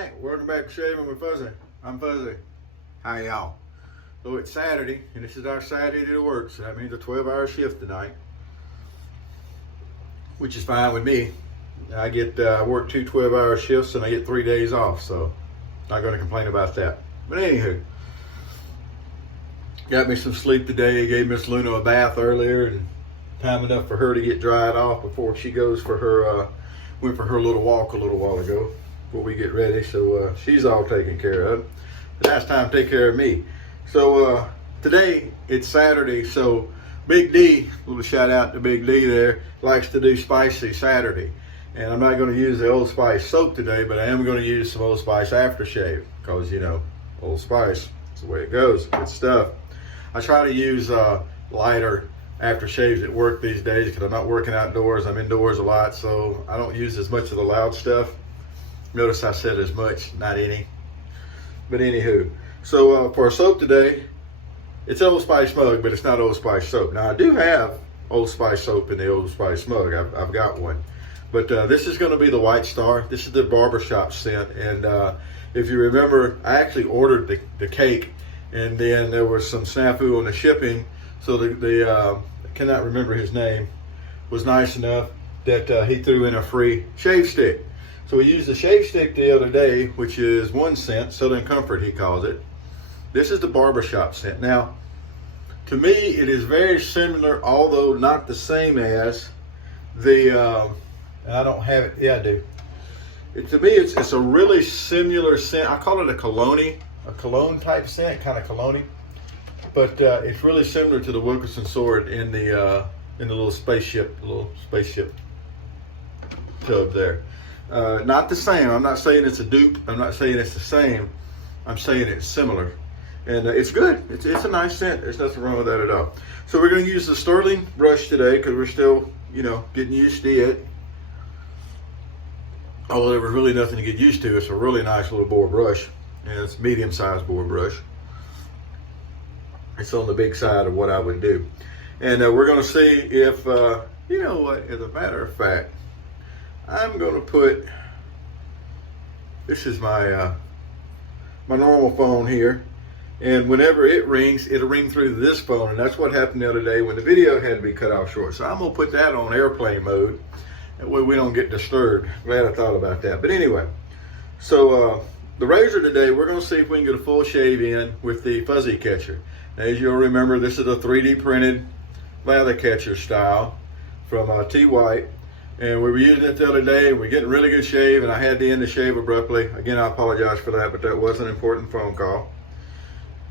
Hi, welcome back to Shaving with Fuzzy. I'm Fuzzy. How y'all? So it's Saturday, and this is our Saturday to work, so that means a 12-hour shift tonight, which is fine with me. I get work 2 12-hour shifts, and I get 3 days off, so not going to complain about that. But anywho, got me some sleep today. Gave Miss Luna a bath earlier, and time enough for her to get dried off before she goes for her went for her little walk a little while ago before we get ready. So she's all taken care of. Now it's time to take care of me. So today it's Saturday, so Big D, a little shout out to Big D there, likes to do spicy Saturday. And I'm not going to use the Old Spice soap today, but I am going to use some Old Spice aftershave because, you know, Old Spice, it's the way it goes. Good stuff. I try to use lighter aftershaves at work these days because I'm not working outdoors. I'm indoors a lot, so I don't use as much of the loud stuff. Notice I said as much, not any. But anywho, so for a soap today, it's Old Spice mug, but it's not Old Spice soap. Now I do have Old Spice soap in the Old Spice mug. I've got one. But this is going to be the White Star. This is the Barbershop scent. And if you remember, I actually ordered the cake, and then there was some snafu on the shipping. So I cannot remember his name, was nice enough that he threw in a free shave stick. So we used the shave stick the other day, which is 1 cent, Southern Comfort he calls it. This is the Barbershop scent. Now, to me, it is very similar, although not the same as the, and I don't have it, yeah I do. To me, it's a really similar scent. I call it a cologne type scent, kind of cologne. But it's really similar to the Wilkinson sword in the little spaceship tub there. Not the same. I'm not saying it's a dupe. I'm not saying it's the same. I'm saying it's similar, and it's good. It's a nice scent. There's nothing wrong with that at all. So we're going to use the Sterling brush today because we're still, you know, getting used to it. Although there was really nothing to get used to. It's a really nice little boar brush, and it's a medium-sized boar brush. It's on the big side of what I would do. And we're going to see if, you know what, as a matter of fact, I'm going to put, this is my my normal phone here. And whenever it rings, it'll ring through this phone. And that's what happened the other day when the video had to be cut off short. So I'm going to put that on airplane mode. That way we don't get disturbed. Glad I thought about that. But anyway, so the razor today, we're going to see if we can get a full shave in with the fuzzy catcher. Now, as you'll remember, this is a 3D printed lather catcher style from T. White. And we were using it the other day, and we're getting really good shave, and I had to end the shave abruptly. Again, I apologize for that, but that was an important phone call.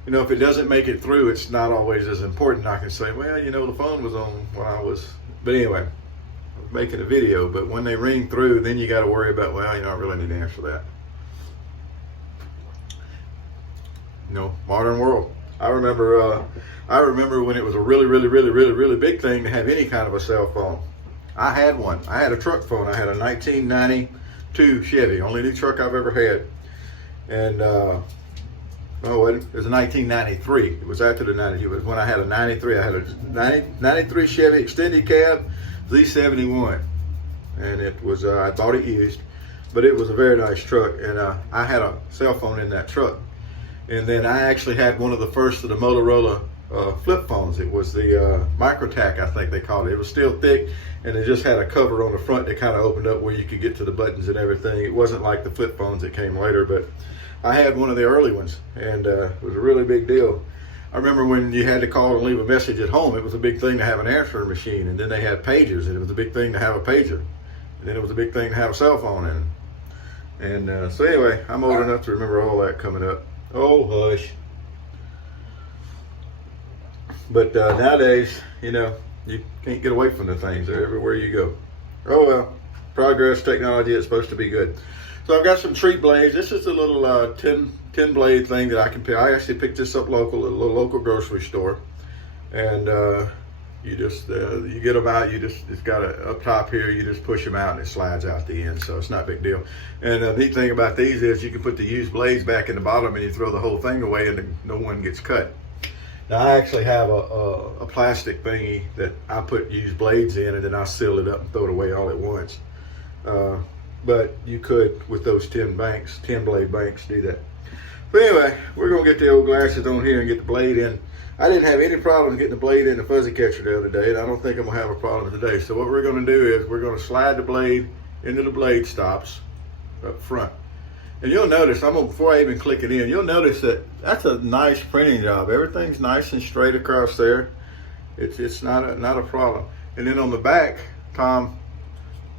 You know, if it doesn't make it through, it's not always as important. I can say, well, you know, the phone was on when I was, but anyway, I was making a video. But when they ring through, then you got to worry about, well, you know, I really need to answer that. You know, modern world. I remember when it was a really big thing to have any kind of a cell phone. I had one. I had a truck phone. I had a 1992 Chevy, only new truck I've ever had. And it was a 1993. It was after the 90. It was when I had a 93. I had a 93 Chevy extended cab Z71, and it was I bought it used, but it was a very nice truck. And I had a cell phone in that truck. And then I actually had one of the first of the Motorola flip phones. It was the Microtac, I think they called it. It was still thick, and it just had a cover on the front that kind of opened up where you could get to the buttons and everything. It wasn't like the flip phones that came later, but I had one of the early ones, and it was a really big deal. I remember when you had to call and leave a message at home, it was a big thing to have an answering machine, and then they had pagers, and it was a big thing to have a pager, and then it was a big thing to have a cell phone in. And so anyway, I'm old enough to remember all that coming up. Oh, hush. But nowadays, you know, you can't get away from the things. They're everywhere you go. Oh, well, progress, technology, it's supposed to be good. So I've got some Treet blades. This is a little 10 blade thing that I can pick. I actually picked this up local at a little local grocery store. And you just, you get them out, it's got up top here, you just push them out and it slides out the end, so it's not a big deal. And the neat thing about these is you can put the used blades back in the bottom and you throw the whole thing away and no one gets cut. Now I actually have a plastic thingy that I put used blades in, and then I seal it up and throw it away all at once. but you could with those 10 blade banks do that. But anyway, we're gonna get the old glasses on here and get the blade in. I didn't have any problems getting the blade in the fuzzy catcher the other day, and I don't think I'm gonna have a problem today. So what we're gonna do is we're gonna slide the blade into the blade stops up front. And you'll notice, before I even click it in, you'll notice that that's a nice printing job. Everything's nice and straight across there. It's not a problem. And then on the back, Tom,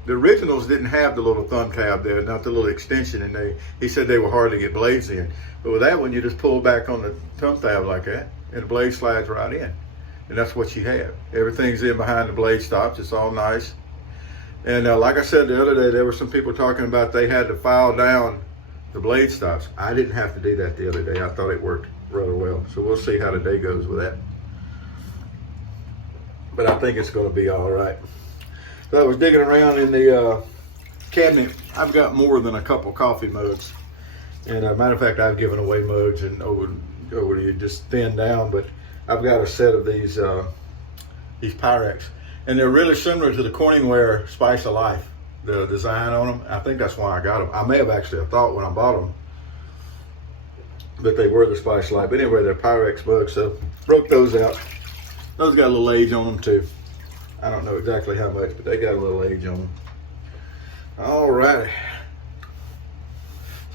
the originals didn't have the little thumb tab there, not the little extension, and he said they were hard to get blades in. But with that one, you just pull back on the thumb tab like that, and the blade slides right in. And that's what you have. Everything's in behind the blade stops. It's all nice. And like I said the other day, there were some people talking about they had to file down the blade stops. I didn't have to do that the other day. I thought it worked rather well. So we'll see how the day goes with that. But I think it's going to be all right. So I was digging around in the cabinet. I've got more than a couple coffee mugs. And matter of fact, I've given away mugs and over to you, just thin down. But I've got a set of these Pyrex. And they're really similar to the Corningware Spice of Life. The design on them. I think that's why I got them. I may have actually thought when I bought them that they were the Spice of Life. But anyway, they're Pyrex mugs. So broke those out. Those got a little age on them too. I don't know exactly how much, but they got a little age on them. All righty.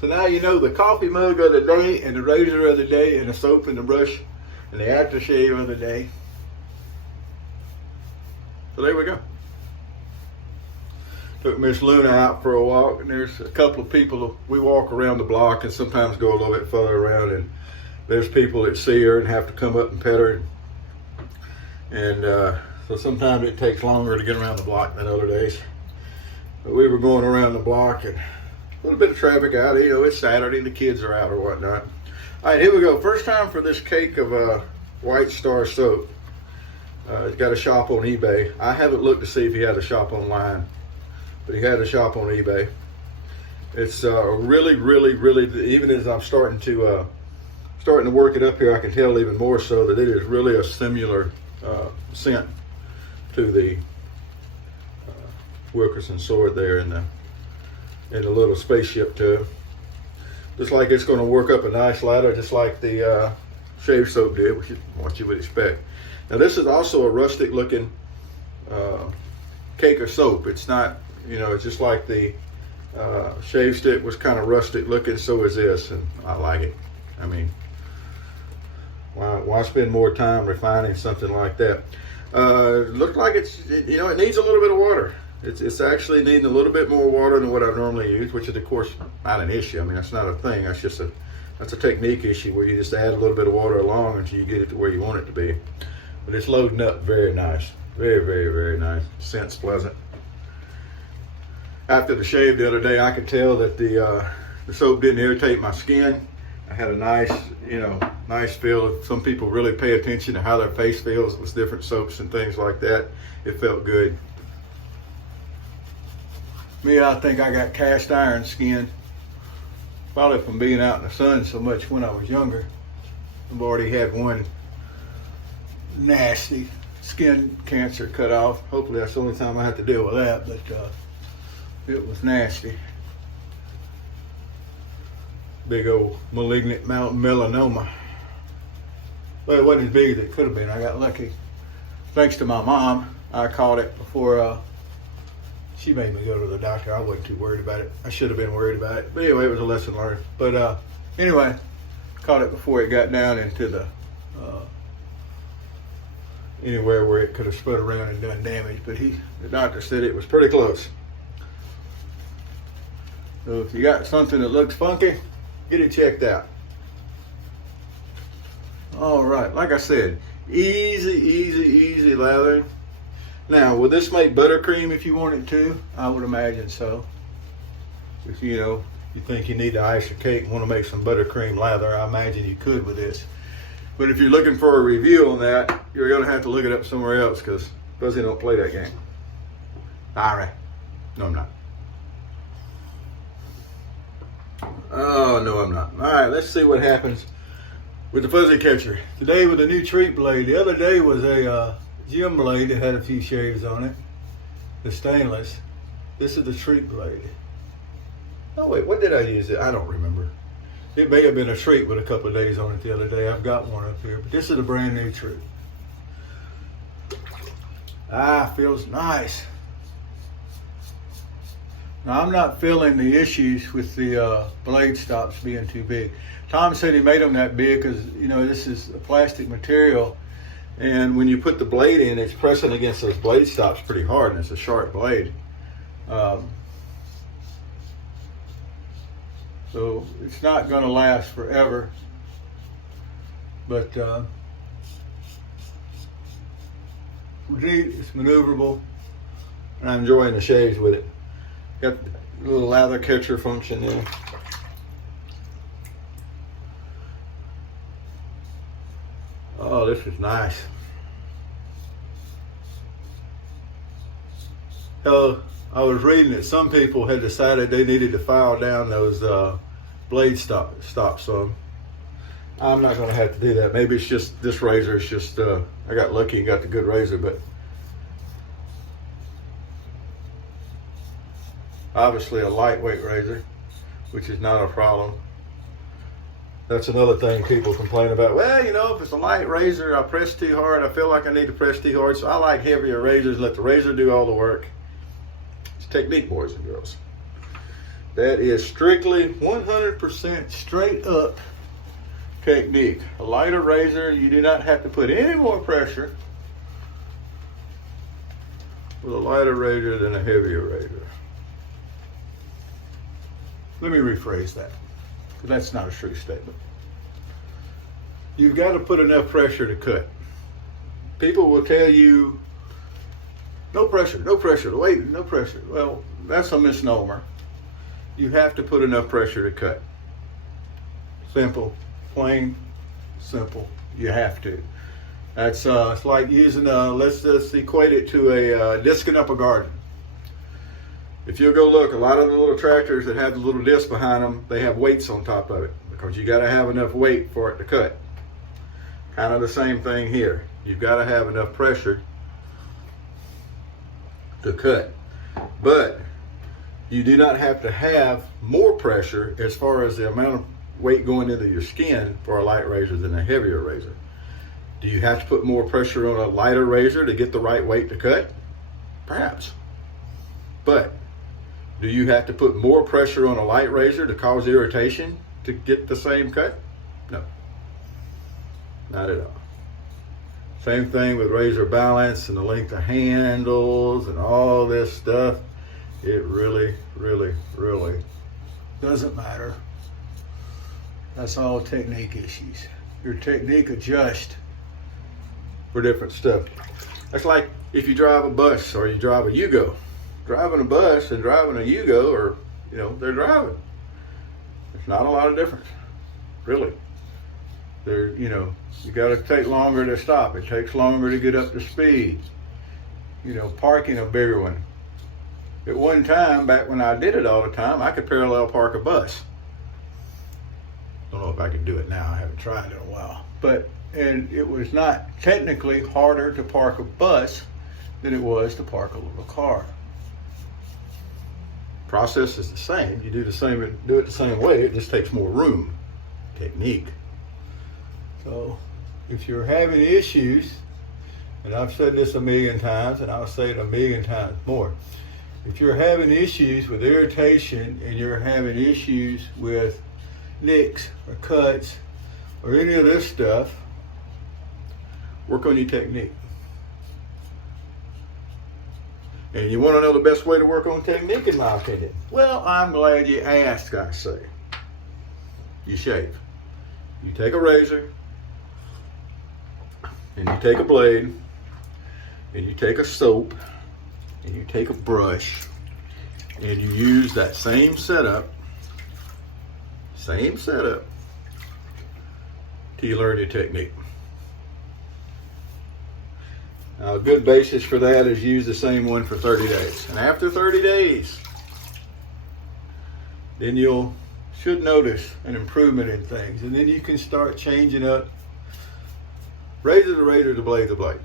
So now you know the coffee mug of the day, and the razor of the day, and the soap and the brush, and the aftershave of the day. So there we go. Took Miss Luna out for a walk, and there's a couple of people. We walk around the block and sometimes go a little bit further around, and there's people that see her and have to come up and pet her. And so sometimes it takes longer to get around the block than other days. But we were going around the block and a little bit of traffic out. You know, it's Saturday, the kids are out or whatnot. All right, here we go. First time for this cake of White Star soap. He's got a shop on eBay. I haven't looked to see if he had a shop online, but he had a shop on eBay. It's really, even as I'm starting to work it up here, I can tell even more so that it is really a similar scent to the Wilkerson sword there in the little spaceship tub. Just like it's going to work up a nice ladder, just like the shave soap did, which is what you would expect. Now this is also a rustic looking cake of soap. It's not, you know, it's just like the shave stick was kind of rustic looking, so is this, and I like it. I mean, why spend more time refining something like that? Looks like it needs a little bit of water. It's actually needing a little bit more water than what I normally use, which is of course not an issue. I mean, that's not a thing. That's just that's a technique issue where you just add a little bit of water along until you get it to where you want it to be. But it's loading up very nice. Very nice. Scent's pleasant. After the shave the other day, I could tell that the soap didn't irritate my skin. I had a nice feel. Some people really pay attention to how their face feels with different soaps and things like that. It felt good. Me, I think I got cast iron skin. Probably from being out in the sun so much when I was younger. I've already had one nasty skin cancer cut off. Hopefully that's the only time I have to deal with that, but it was nasty. Big old malignant melanoma. But it wasn't as big as it could have been. I got lucky. Thanks to my mom, I caught it before she made me go to the doctor. I wasn't too worried about it. I should have been worried about it. But anyway, it was a lesson learned. But anyway, caught it before it got down into the anywhere where it could have spread around and done damage. But the doctor said it was pretty close. So if you got something that looks funky, get it checked out. All right, like I said, easy lathering. Now, will this make buttercream if you want it to? I would imagine so. If you think you need to ice your cake and want to make some buttercream lather, I imagine you could with this. But if you're looking for a review on that, you're going to have to look it up somewhere else because Fuzzy don't play that game. Sorry. No, I'm not. Oh, no, I'm not. All right, let's see what happens with the fuzzy catcher. Today with a new Treet blade. The other day was a gym blade that had a few shaves on it. The stainless. This is the Treet blade. Oh wait, what did I use it? I don't remember. It may have been a Treet with a couple of days on it the other day. I've got one up here, but this is a brand new Treet. Ah, feels nice. Now I'm not feeling the issues with the blade stops being too big. Tom said he made them that big because, you know, this is a plastic material, and when you put the blade in, it's pressing against those blade stops pretty hard, and it's a sharp blade. So it's not going to last forever, but it's maneuverable, and I'm enjoying the shaves with it. Got a little lather catcher function there. Oh, this is nice. I was reading that some people had decided they needed to file down those blade stops some. I'm not going to have to do that. Maybe it's just this razor. It's just I got lucky and got the good razor, but obviously a lightweight razor, which is not a problem. That's another thing people complain about. Well, you know, if it's a light razor, I press too hard. I feel like I need to press too hard, so I like heavier razors. Let the razor do all the work. It's technique, boys and girls. That is strictly 100% straight up technique. A lighter razor, you do not have to put any more pressure with a lighter razor than a heavier razor. Let me rephrase that, because that's not a true statement. You've got to put enough pressure to cut. People will tell you, no pressure, no pressure, wait, no pressure. Well, that's a misnomer. You have to put enough pressure to cut. Simple, plain, simple. You have to. That's it's like using let's just equate it to a discing up a garden. If you'll go look, a lot of the little tractors that have the little disc behind them, they have weights on top of it because you got to have enough weight for it to cut. Kind of the same thing here. You've got to have enough pressure to cut. But you do not have to have more pressure as far as the amount of weight going into your skin for a light razor than a heavier razor. Do you have to put more pressure on a lighter razor to get the right weight to cut? Perhaps. But do you have to put more pressure on a light razor to cause irritation to get the same cut? No. Not at all. Same thing with razor balance and the length of handles and all this stuff. It really, really, really doesn't matter. That's all technique issues. Your technique adjusts for different stuff. That's like if you drive a bus or you drive a Yugo. Driving a bus and driving a Yugo, or, you know, they're driving. There's not a lot of difference, really. There, you know, you got to take longer to stop. It takes longer to get up to speed. You know, parking a bigger one. At one time, back when I did it all the time, I could parallel park a bus. Don't know if I can do it now. I haven't tried it in a while. And it was not technically harder to park a bus than it was to park a little car. Process is the same. You do it the same way. It just takes more room. Technique. So if you're having issues, and I've said this a million times, and I'll say it a million times more. If you're having issues with irritation and you're having issues with nicks or cuts or any of this stuff, work on your technique. And you want to know the best way to work on technique, in my opinion? Well, I'm glad you asked, I say. You shave. You take a razor, and you take a blade, and you take a soap, and you take a brush, and you use that same setup, till you learn your technique. Now, a good basis for that is use the same one for 30 days. And after 30 days, then you should notice an improvement in things. And then you can start changing up razor to razor to blade to blade.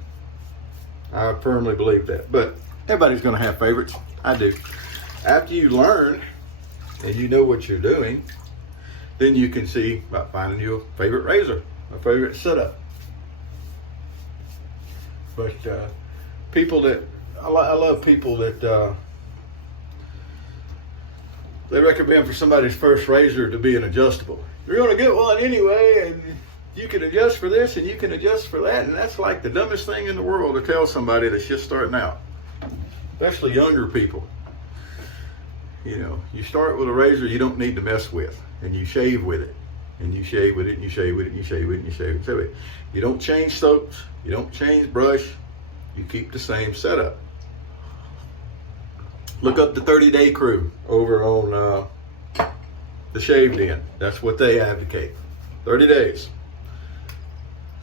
I firmly believe that. But everybody's going to have favorites. I do. After you learn and you know what you're doing, then you can see about finding you a favorite razor, a favorite setup. But people that, I love people that they recommend for somebody's first razor to be an adjustable. You're going to get one anyway, and you can adjust for this and you can adjust for that, and that's like the dumbest thing in the world to tell somebody that's just starting out, especially younger people. You know, you start with a razor you don't need to mess with, and you shave with it, and you shave with it, and you shave with it, and you shave with it, and you shave with it. You don't change soaps, you don't change brush, you keep the same setup. Look up the 30-day crew over on the Shaved In. That's what they advocate. 30 days,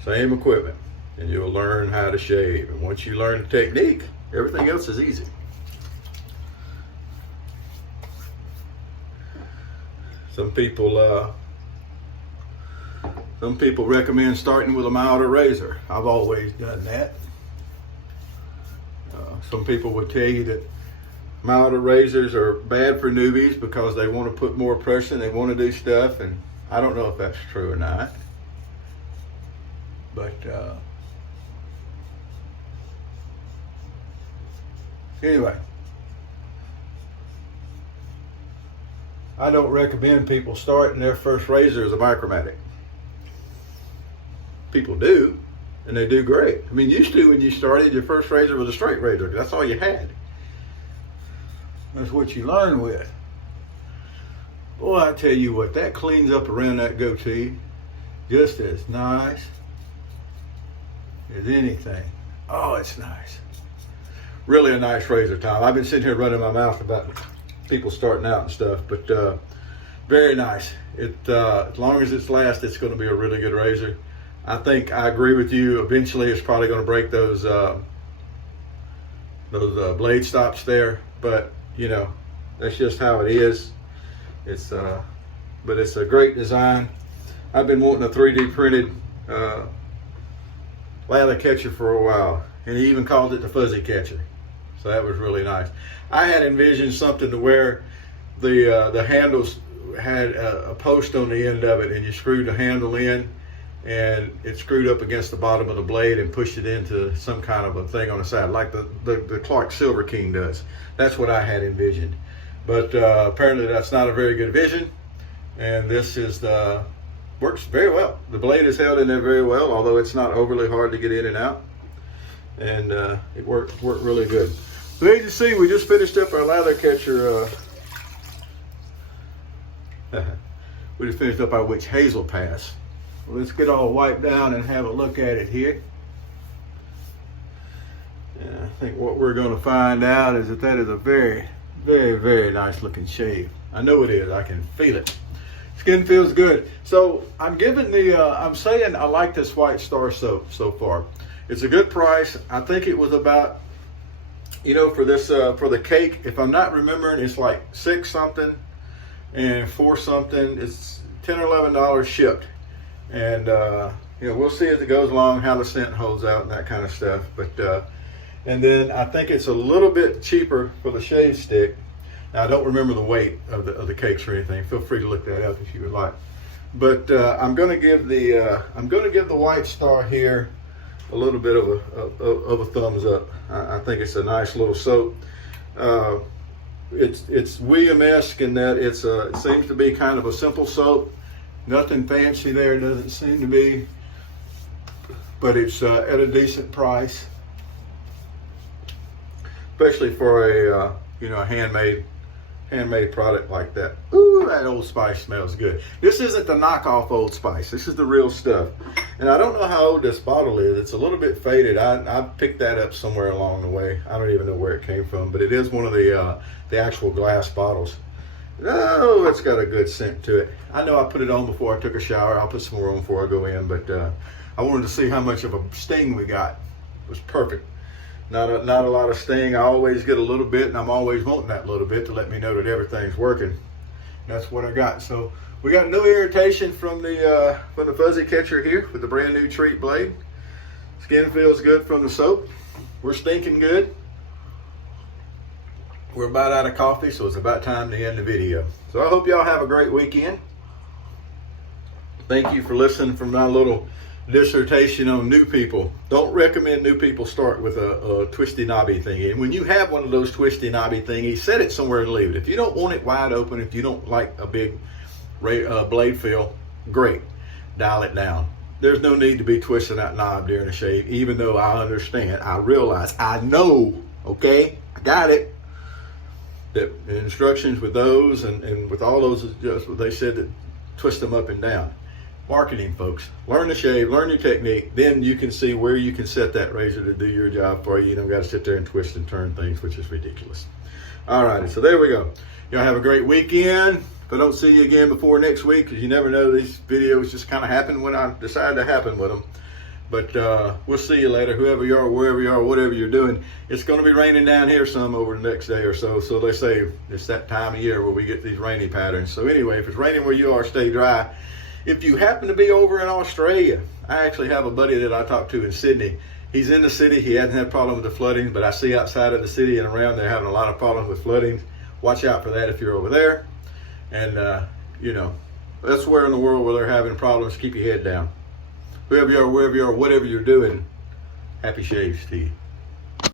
same equipment, and you'll learn how to shave. And once you learn the technique, everything else is easy. Some people recommend starting with a milder razor. I've always done that. Some people would tell you that milder razors are bad for newbies because they want to put more pressure and they want to do stuff, and I don't know if that's true or not. But anyway, I don't recommend people starting their first razor as a Micromatic. People do, and they do great. I mean, used to when you started, your first razor was a straight razor. That's all you had. That's what you learn with. Boy, I tell you what, that cleans up around that goatee just as nice as anything. Oh, it's nice. Really a nice razor, Tom. I've been sitting here running my mouth about people starting out and stuff, but very nice. As long as it's lasts, it's going to be a really good razor. I think I agree with you. Eventually, it's probably going to break those blade stops there, but you know, that's just how it is. It's but it's a great design. I've been wanting a 3D printed lather catcher for a while, and he even called it the fuzzy catcher. So that was really nice. I had envisioned something to where the handles had a post on the end of it, and you screwed the handle in, and it screwed up against the bottom of the blade and pushed it into some kind of a thing on the side, like the Clark Silver King does. That's what I had envisioned. But apparently that's not a very good vision, and this works very well. The blade is held in there very well, although it's not overly hard to get in and out, and it worked really good. So as you see, we just finished up our lather catcher. We just finished up our witch hazel pass. Well, let's get all wiped down and have a look at it here. And I think what we're going to find out is that is a very, very, very nice looking shave. I know it is. I can feel it. Skin feels good. So I'm saying I like this White Star soap so far. It's a good price. I think it was about, you know, for this for the cake, if I'm not remembering, it's like $6 something and $4 something. It's $10 or $11 shipped. And you know, we'll see as it goes along how the scent holds out and that kind of stuff. But and then I think it's a little bit cheaper for the shave stick. Now I don't remember the weight of the cakes or anything. Feel free to look that up if you would like. But I'm going to give the White Star here a little bit of a thumbs up. I think it's a nice little soap. It's William-esque in that it seems to be kind of a simple soap. Nothing fancy there, doesn't seem to be, but it's at a decent price, especially for a a handmade product like that. Ooh, that Old Spice smells good. This isn't the knockoff Old Spice. This is the real stuff. And I don't know how old this bottle is. It's a little bit faded. I picked that up somewhere along the way. I don't even know where it came from, but it is one of the actual glass bottles. Oh, it's got a good scent to it. I know I put it on before I took a shower. I'll put some more on before I go in, but I wanted to see how much of a sting we got. It was perfect. Not a lot of sting. I always get a little bit, and I'm always wanting that little bit to let me know that everything's working. That's what I got. So we got no irritation from the fuzzy catcher here with the brand new Treet blade. Skin feels good from the soap. We're stinking good. we're about out of coffee, so it's about time to end the video. So I hope y'all have a great weekend. Thank you for listening from my little dissertation on new people. Don't recommend new people start with a twisty knobby thingy. And when you have one of those twisty knobby thingies, set it somewhere and leave it. If you don't want it wide open, if you don't like a big blade fill, great, dial it down. There's no need to be twisting that knob during a shave, even though I understand, I realize, I know, okay, I got it, that the instructions with those and with all those adjustments, they said that twist them up and down. Marketing, folks. Learn to shave, learn your technique, then you can see where you can set that razor to do your job for you. You don't got to sit there and twist and turn things, which is ridiculous. All righty, so there we go. Y'all have a great weekend. If I don't see you again before next week, because you never know, these videos just kind of happen when I decide to happen with them. But we'll see you later, whoever you are, wherever you are, whatever you're doing. It's going to be raining down here some over the next day or so. So they say it's that time of year where we get these rainy patterns. So anyway, if it's raining where you are, stay dry. If you happen to be over in Australia, I actually have a buddy that I talked to in Sydney. He's in the city. He hasn't had a problem with the flooding, but I see outside of the city and around they're having a lot of problems with flooding. Watch out for that if you're over there. And, you know, that's where in the world where they're having problems. Keep your head down. Whoever you are, wherever you are, whatever you're doing, happy shaves to you.